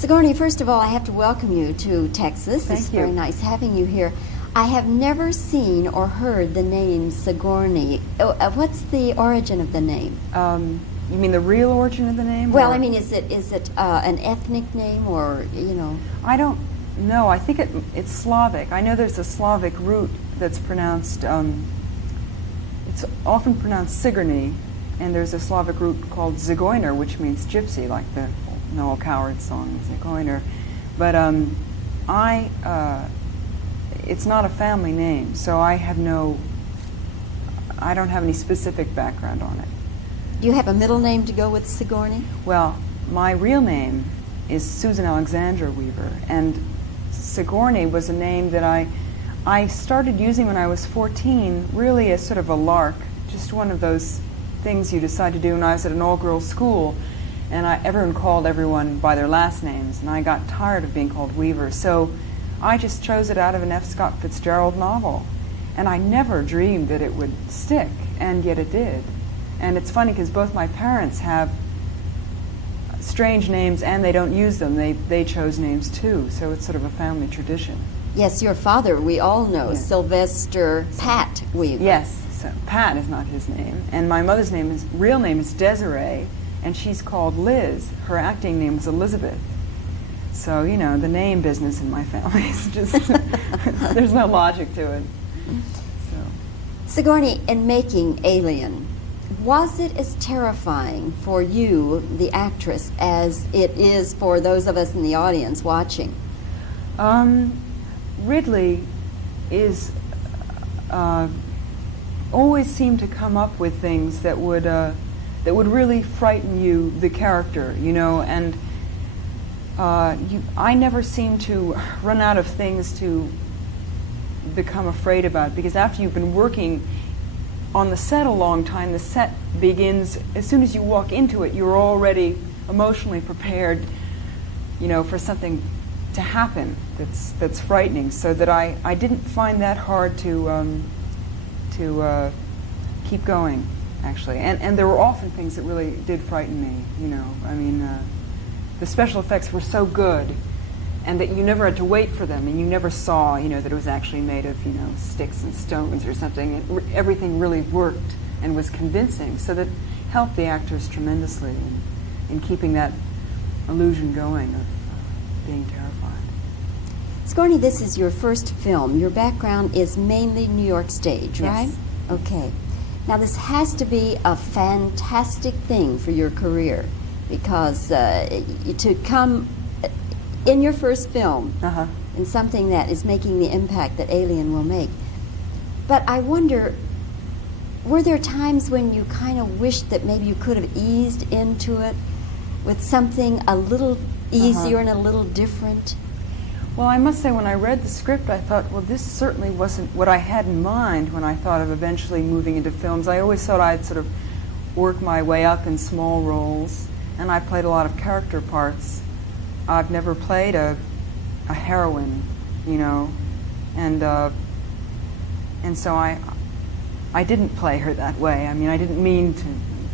Sigourney, first of all, I have to welcome you to Texas. Thank It's you. very nice having you here. I have never seen or heard the name Sigourney. What's the origin of the name? You mean the real origin of the name? Well, or- I mean, is it an ethnic name, or, you know? I don't know. I think it's Slavic. I know there's a Slavic root that's pronounced, it's often pronounced Sigourney, and there's a Slavic root called Zigeuner, which means gypsy, like the Noel Coward song, Zigeuner. But it's not a family name, so I don't have any specific background on it. Do you have a middle name to go with Sigourney? Well, my real name is Susan Alexandra Weaver, and Sigourney was a name that I started using when I was 14, really as sort of a lark, just one of those things you decide to do. When I was at an all-girls school, and everyone called everyone by their last names, and I got tired of being called Weaver, so I just chose it out of an F. Scott Fitzgerald novel, and I never dreamed that it would stick, and yet it did. And it's funny because both my parents have strange names and they don't use them. They chose names too, so it's sort of a family tradition. Yes, your father, we all know, Yes. Sylvester Pat Weaver. Yes, so Pat is not his name. And my mother's real name is Desiree, and she's called Liz. Her acting name was Elizabeth. So, you know, the name business in my family is just, there's no logic to it. So. Sigourney, in making Alien, was it as terrifying for you, the actress, as it is for those of us in the audience watching? Ridley is always seemed to come up with things that would really frighten you, the character, you know, and I never seem to run out of things to become afraid about, because after you've been working on the set a long time, the set begins, as soon as you walk into it, you're already emotionally prepared, you know, for something to happen that's frightening, so that I didn't find that hard to keep going, actually. And there were often things that really did frighten me, you know. I mean, the special effects were so good, and that you never had to wait for them, and you never saw, you know, that it was actually made of, you know, sticks and stones or something. Everything really worked and was convincing, so that helped the actors tremendously in keeping that illusion going of being terrified. Sigourney, this is your first film. Your background is mainly New York stage, right? Yes. Okay. Now, this has to be a fantastic thing for your career, because to come in your first film, in something that is making the impact that Alien will make. But I wonder, were there times when you kind of wished that maybe you could have eased into it with something a little easier and a little different? Well, I must say, when I read the script, I thought, well, this certainly wasn't what I had in mind when I thought of eventually moving into films. I always thought I'd sort of work my way up in small roles, and I played a lot of character parts. I've never played a heroine, you know, and so I didn't play her that way. I mean, I didn't mean to,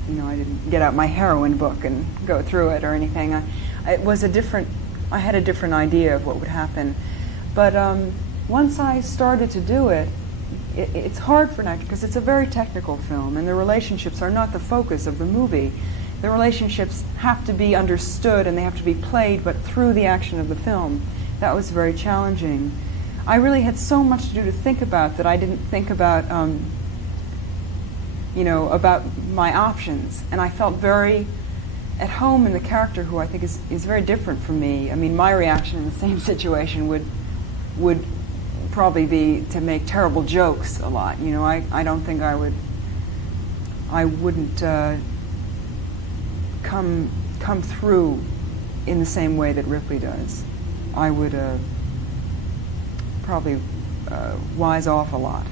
you know, I didn't get out my heroine book and go through it or anything. I had a different idea of what would happen. But once I started to do it, it's hard for an actor because it's a very technical film, and the relationships are not the focus of the movie. The relationships have to be understood and they have to be played, but through the action of the film. That was very challenging. I really had so much to do to think about that I didn't think about, you know, about my options. And I felt very at home in the character, who I think is very different from me. I mean, my reaction in the same situation would probably be to make terrible jokes a lot. You know, I don't think I wouldn't come through in the same way that Ripley does. I would probably wise off a lot.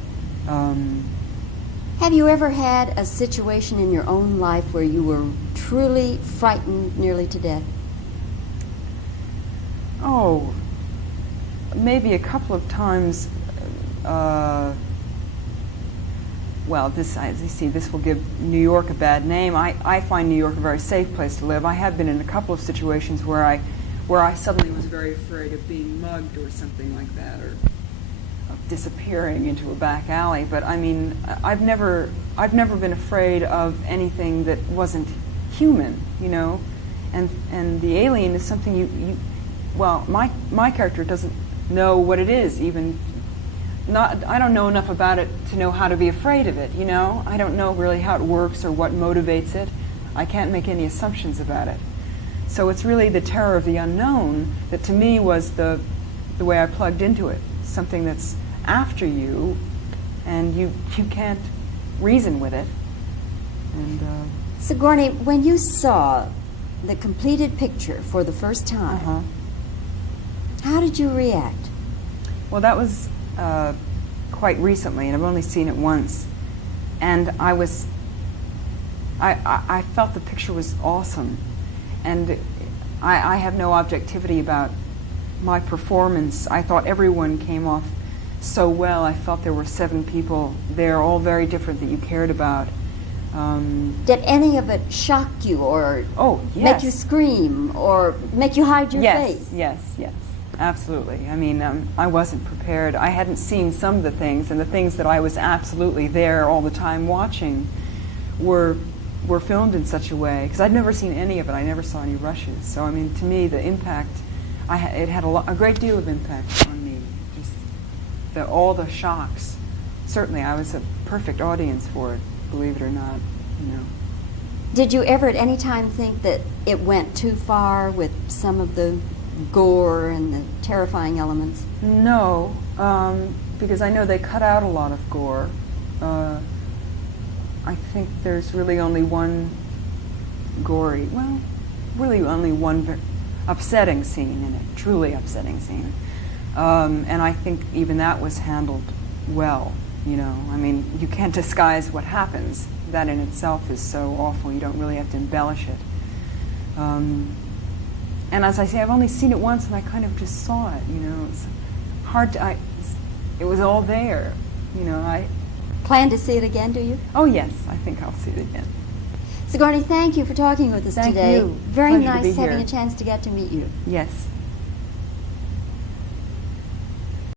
Have you ever had a situation in your own life where you were truly frightened nearly to death? Oh, maybe a couple of times. Well, this will give New York a bad name. I find New York a very safe place to live. I have been in a couple of situations where I where I suddenly was very afraid of being mugged or something like that, or of disappearing into a back alley. But I mean, I've never been afraid of anything that wasn't human, you know. And the alien is something you well, my character doesn't know what it is, even. I don't know enough about it to know how to be afraid of it, you know? I don't know really how it works or what motivates it. I can't make any assumptions about it. So it's really the terror of the unknown that to me was the way I plugged into it. Something that's after you, and you can't reason with it. And Sigourney, when you saw the completed picture for the first time, how did you react? Well, that was quite recently, and I've only seen it once. And I felt the picture was awesome. And I have no objectivity about my performance. I thought everyone came off so well. I felt there were 7 people there, all very different, that you cared about. Did any of it shock you, or make you scream, or make you hide your face? Yes, absolutely. I mean, I wasn't prepared. I hadn't seen some of the things, and the things that I was absolutely there all the time watching were filmed in such a way, because I'd never seen any of it. I never saw any rushes. So, I mean, to me, the impact, it had a great deal of impact on me. Just all the shocks. Certainly, I was a perfect audience for it, believe it or not, you know. Did you ever at any time think that it went too far with some of the gore and the terrifying elements? No, because I know they cut out a lot of gore. I think there's really only one upsetting scene in it, truly upsetting scene. And I think even that was handled well, you know. I mean, you can't disguise what happens. That in itself is so awful, you don't really have to embellish it. And as I say, I've only seen it once, and I kind of just saw it, you know. It's hard to, it was all there, you know. Plan to see it again, do you? Oh, yes, I think I'll see it again. Sigourney, thank you for talking with us Thank today. you. Very Pleasure to nice be having here. a chance to get to meet you. Yes.